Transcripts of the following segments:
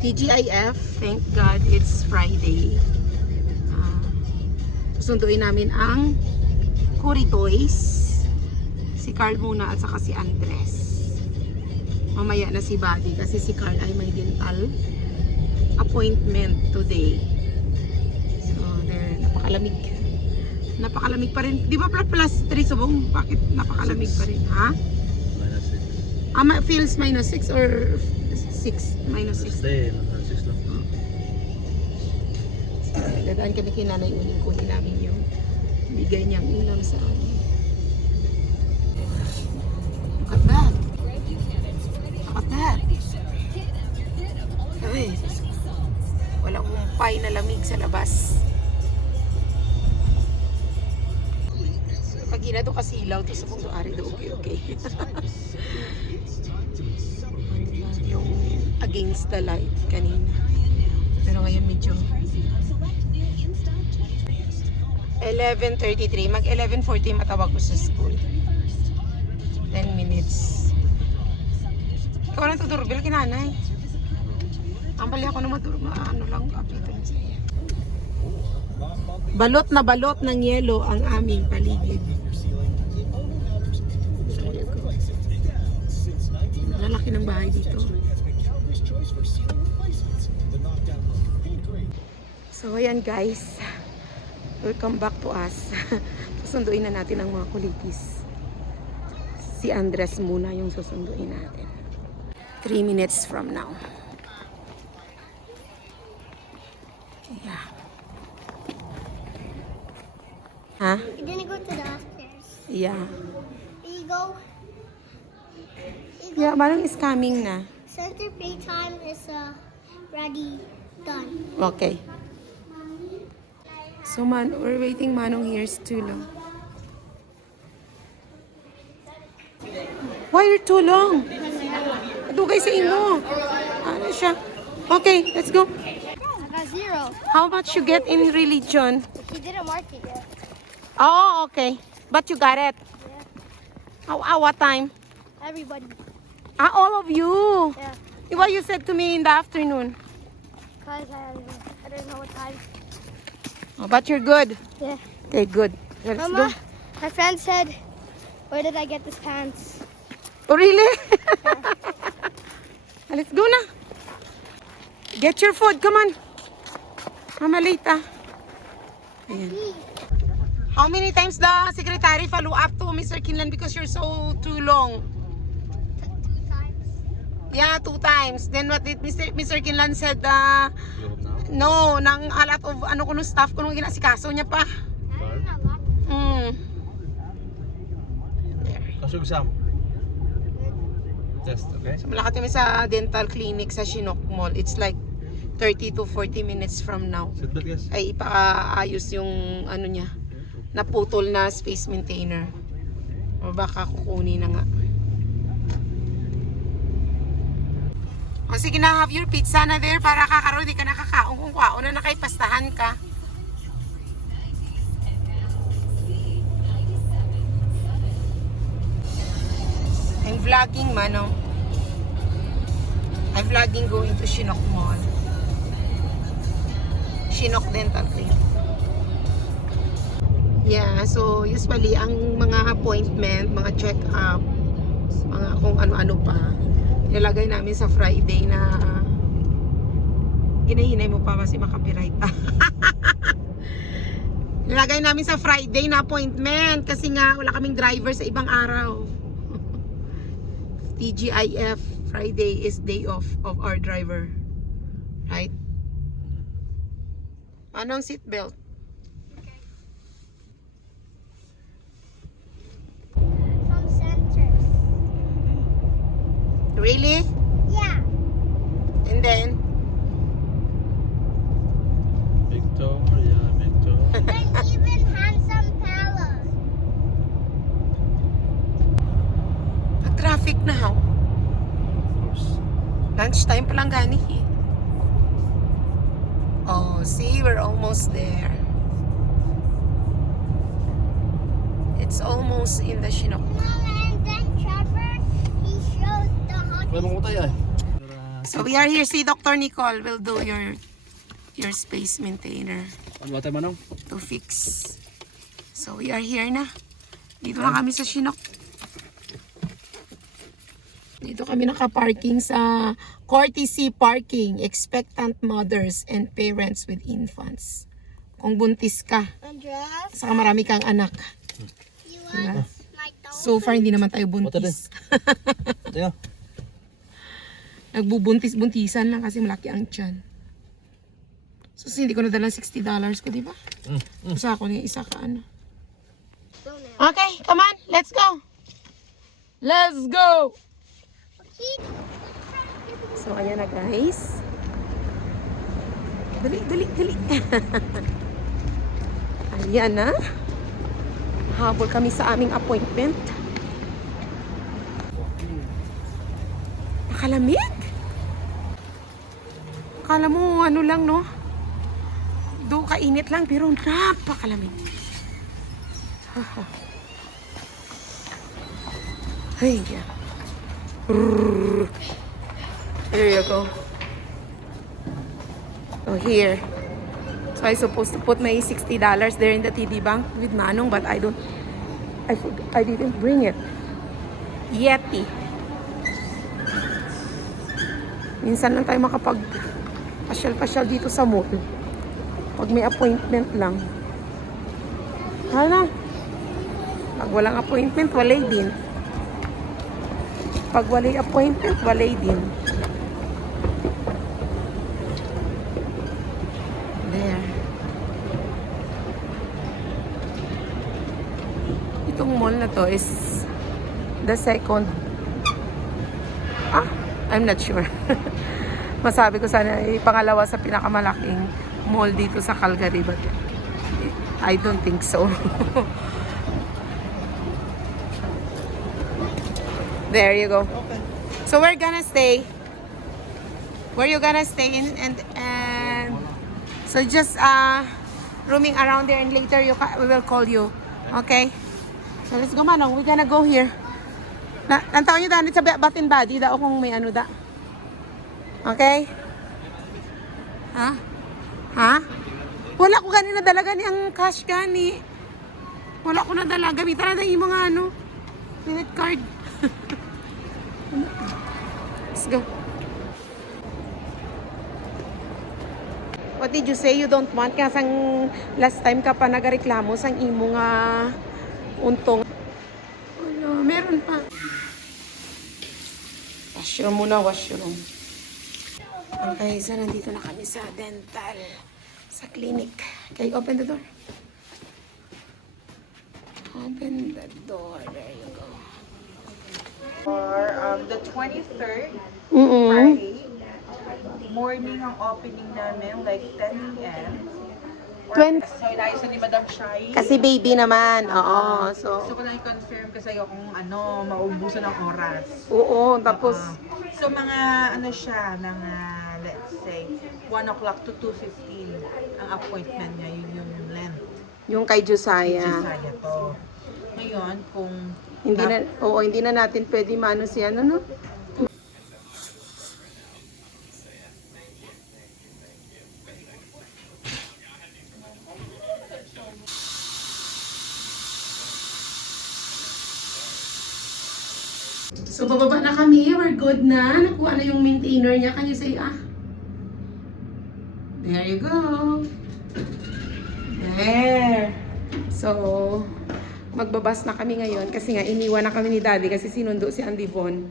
TGIF. Thank God it's Friday. Susunduin namin ang Curry Toys. Si Carl muna at saka si Andres. Mamaya na si Buddy kasi si Carl ay may dental appointment today. So, there, napakalamig. Napakalamig pa rin. Di ba plus 3 subong? Bakit napakalamig pa rin? Ha? -6. Feels -6 or 6? -6. Stay, 6 lang. Dadaan kami kay Nanay Uling. Kunin namin yung bigay niyang ulam sa amin. Look at that. Look at that. Ay, walang humpay na lamig sa labas. Pag gina to kasilaw, to sa kung doari do okay. Yung against the light kanina. Pero ngayon medyo 11:33. Mag 11:40 matawag ko sa school. 10 minutes. Ikaw lang tuturbel kinanay. Ang bali ako na ano lang kapitan sa iya. Balot na balot ng yelo ang aming paligid. Lalaki ng bahay dito. So ayan guys. Welcome back to us. Susunduin na natin ang mga kulitis. Si Andres muna yung susunduin natin. 3 minutes from now. Yeah. Huh? You're gonna go to the upstairs. Yeah. You go. Yeah, Manong is coming na. Center playtime is ready, done. Okay. So we're waiting Manong here is too long. Why you're too long? Dugay sa imo. Ano siya? Okay, let's go. I got 0. How much you get in religion? He didn't mark it yet. Oh, okay. But you got it. Yeah. What time? Everybody. All of you. Yeah. What you said to me in the afternoon. Cause I don't know what time. Oh, but you're good. Yeah. Okay, good. Let's go. Mama, my friend said, "Where did I get these pants?" Oh, really? Let's go na. Get your food. Come on. Mama, late ah. Ayan. How many times the secretary follow up to Mr. Kinlan because you're so too long? 2 times. Yeah, 2 times. Then what did Mr. Kinlan said? You home now? No, nang a lot of ano kuno staff kuno ginasikaso niya pa. I don't know what. Kasug Sam. Test, okay? So malakad kami sa dental clinic sa Chinook Mall. It's like 30 to 40 minutes from now. Sit back, guys. Ay ipaayos yung ano niya, naputol na space maintainer. O baka kukunin na nga. O sige na, have your pizza na there para kakaro di ka nakakaon kung kwaon na nakaipastahan ka. I'm vlogging Manong. I'm vlogging going to Chinook Mall. Chinook Dental Clinic. Yeah, so usually ang mga appointment, mga check-up, mga kung ano-ano pa, nilagay namin sa Friday na hinahinay mo pa kasi makapiright. Nilagay namin sa Friday na appointment kasi nga wala kaming driver sa ibang araw. TGIF, Friday is day off of our driver. Right? Anong seatbelt? From centers. Really? Yeah. And then? Victoria, Victoria. There's even handsome palace. Traffic na how? Of course. Lunchtime pa lang gani eh. Oh, see, we're almost there. It's almost in the Chinook. Mama, and then Trevor, he showed the hot. Wala mong utay ay. So we are here. Si Dr. Nicole will do your space maintainer Ano ba tayo manong? to fix. So we are here na. Dito na kami sa Chinook. Dito kami nakaparking sa courtesy parking. Expectant mothers and parents with infants. Kung buntis ka, Andres, saka marami kang anak. you Diba? want my dog? So far, hindi naman tayo buntis. Tingnan. Nagbubuntis-buntisan lang kasi malaki ang tiyan. So, hindi ko nadala $60 ko, di ba? Isa ako niya, isa ka ano. Go now. Okay, come on, let's go. Let's go! So, ayan na guys. Dali, dali, dali. Ayan na. Habol kami sa aming appointment. Nakalamig. Akala mo ano lang no? Do kainit lang pero napakalamig. Hey, yeah. There you go. So here. So I supposed to put my $60 there in the TD Bank with Manong, but I didn't bring it. Yeti. Minsan lang tayo makapag-pasyal-pasyal dito sa mall. Pag may appointment lang. Hala. Pag walang appointment, walay din. Pag walay appointment, walay din. There. Itong mall na to is the second. I'm not sure. Masabi ko sana pangalawa sa pinakamalaking mall dito sa Calgary, but I don't think so. There you go. Okay. So we're gonna stay. Where you gonna stay in and so just roaming around there and later we will call you. Okay? So let's go Manong. We're gonna go here. Nantaw nyo daan sa Bath and Body daw kung may ano da. Okay? Ha? Ha? Wala ko ganina dala gani ang cash gani. Wala ko na dala. Gamitan na yung mga ano. Credit card. Let's go. What did you say? You don't want? Kasi last time ka pa nagareklamo sang imo nga untong. Ano, meron pa. Washroom muna, washroom. Okay, so nandito na kami sa dental. Sa clinic. Okay, open the door. Open the door. There you go. For the 23rd, Mm-mm. Friday, morning ang opening namin, like 10 a.m. So, inaayos na ni Madam Shai. Kasi baby naman. Oo. So, So, ko lang i-confirm kasi kung ano, maubusan ng oras. oo. Tapos, So, mga ano siya, ng let's say, 1 o'clock to 2:15 ang appointment niya, yun yung length. yung kay Josiah. Saya to. Ngayon, kung Hindi na natin pwede maano si ano, no? So, bababa na kami. We're good na. Nakuha na yung maintainer niya. Can you say, There you go. There. So, magbabas na kami ngayon kasi nga iniwan na kami ni Daddy kasi sinundo si Andy Von.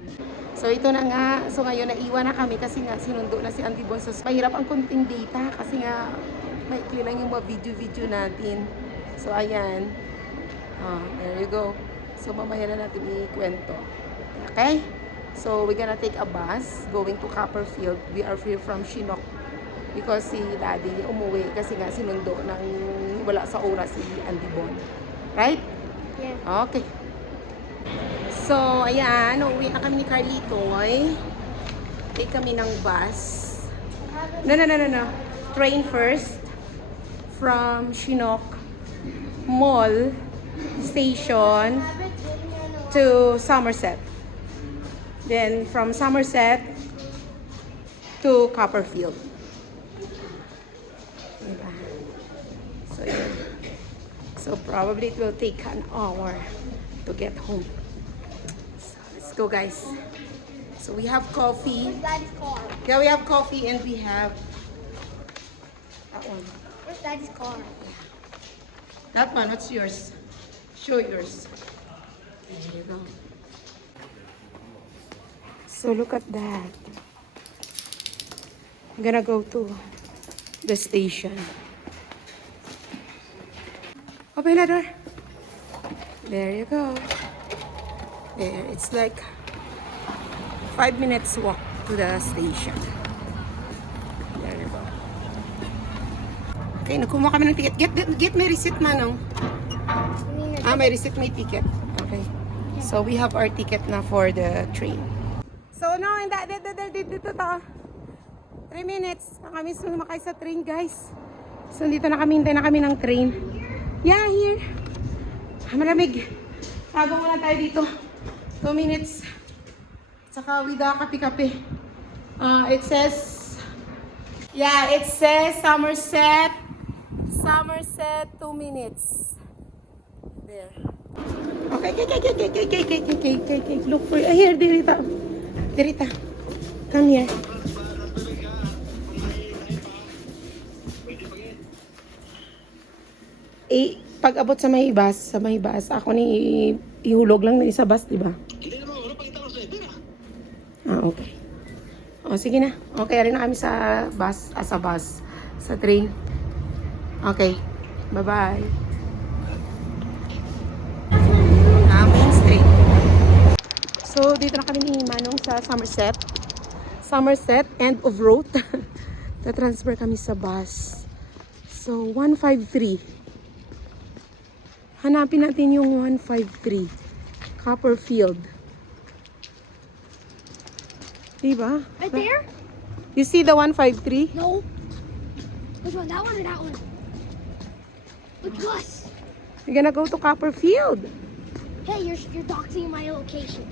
So ito na nga, so ngayon naiwan na kami kasi nga sinundo na si Andy Von. So mahirap ang konting data kasi nga maikli lang yung mga video-video natin. So ayan. There you go. So mamaya na natin ikwento. Okay? So we're gonna take a bus going to Copperfield. We are here from Chinook because si Daddy umuwi kasi nga sinundo ng wala sa oras si Andy Von. Right? Yeah. Okay. So, ayan. Uuwi na kami ni Carlitoy. Take kami ng bus. No. Train first. From Chinook Mall Station to Somerset. Then, from Somerset, to Copperfield. Diba? So, yun. So, probably it will take an hour to get home. So, let's go, guys. So, we have coffee. Where's Daddy's car? Yeah, we have coffee and we have that one. Where's Daddy's car? That one, what's yours? Show yours. There you go. So look at that. I'm gonna go to the station. Open the door. There you go. There, it's like 5 minutes walk to the station. There you go. Okay, nakuha kami ng ticket. Get my receipt, Manong. May receipt, may ticket. Okay. So we have our ticket na for the train. So no, dito to. 3 minutes na kami sumakay sa train, guys. So dito na kami, hintay na kami ng train. Yeah, here. Malamig. Tago muna tayo dito. 2 minutes. Saka wida kape-kape. It says Somerset. Somerset, 2 minutes. There. Okay. Look for here, Dirita. Come here. Pag abot sa may bus, ako ni ihulog lang sa bus, di ba? Okay. Sige na. Okay, rin na kami sa bus, sa train. Okay. Bye-bye. Main Street. So, dito na kami ni Manong sa Somerset. End of road. Ta-transfer kami sa bus. So, 153. Hanapin natin yung 153. Copperfield. Diba? Right there? You see the 153? No. Which one? That one or that one? Look, Gus. We're gonna go to Copperfield. Hey, you're doxing my location.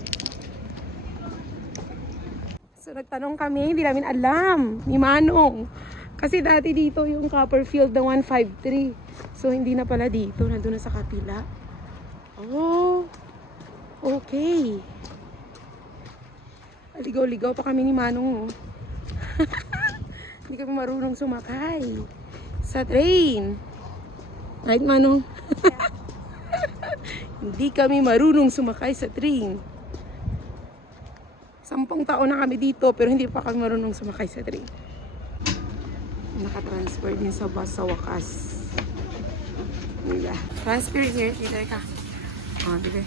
So nagtanong kami, hindi namin alam ni Manong. Kasi dati dito yung Copperfield na 153. So hindi na pala dito, nandun na sa kapila. Oh, okay. Ligaw-ligaw pa kami ni Manong. Hindi kami marunong sumakay sa train. Right, Manong? Hindi kami marunong sumakay sa train. 10 taon na kami dito pero hindi pa kami marunong sumakay sa train. Nakatransfer din sa bus sa wakas. Diba? Transfer here. Dito ka. Diba?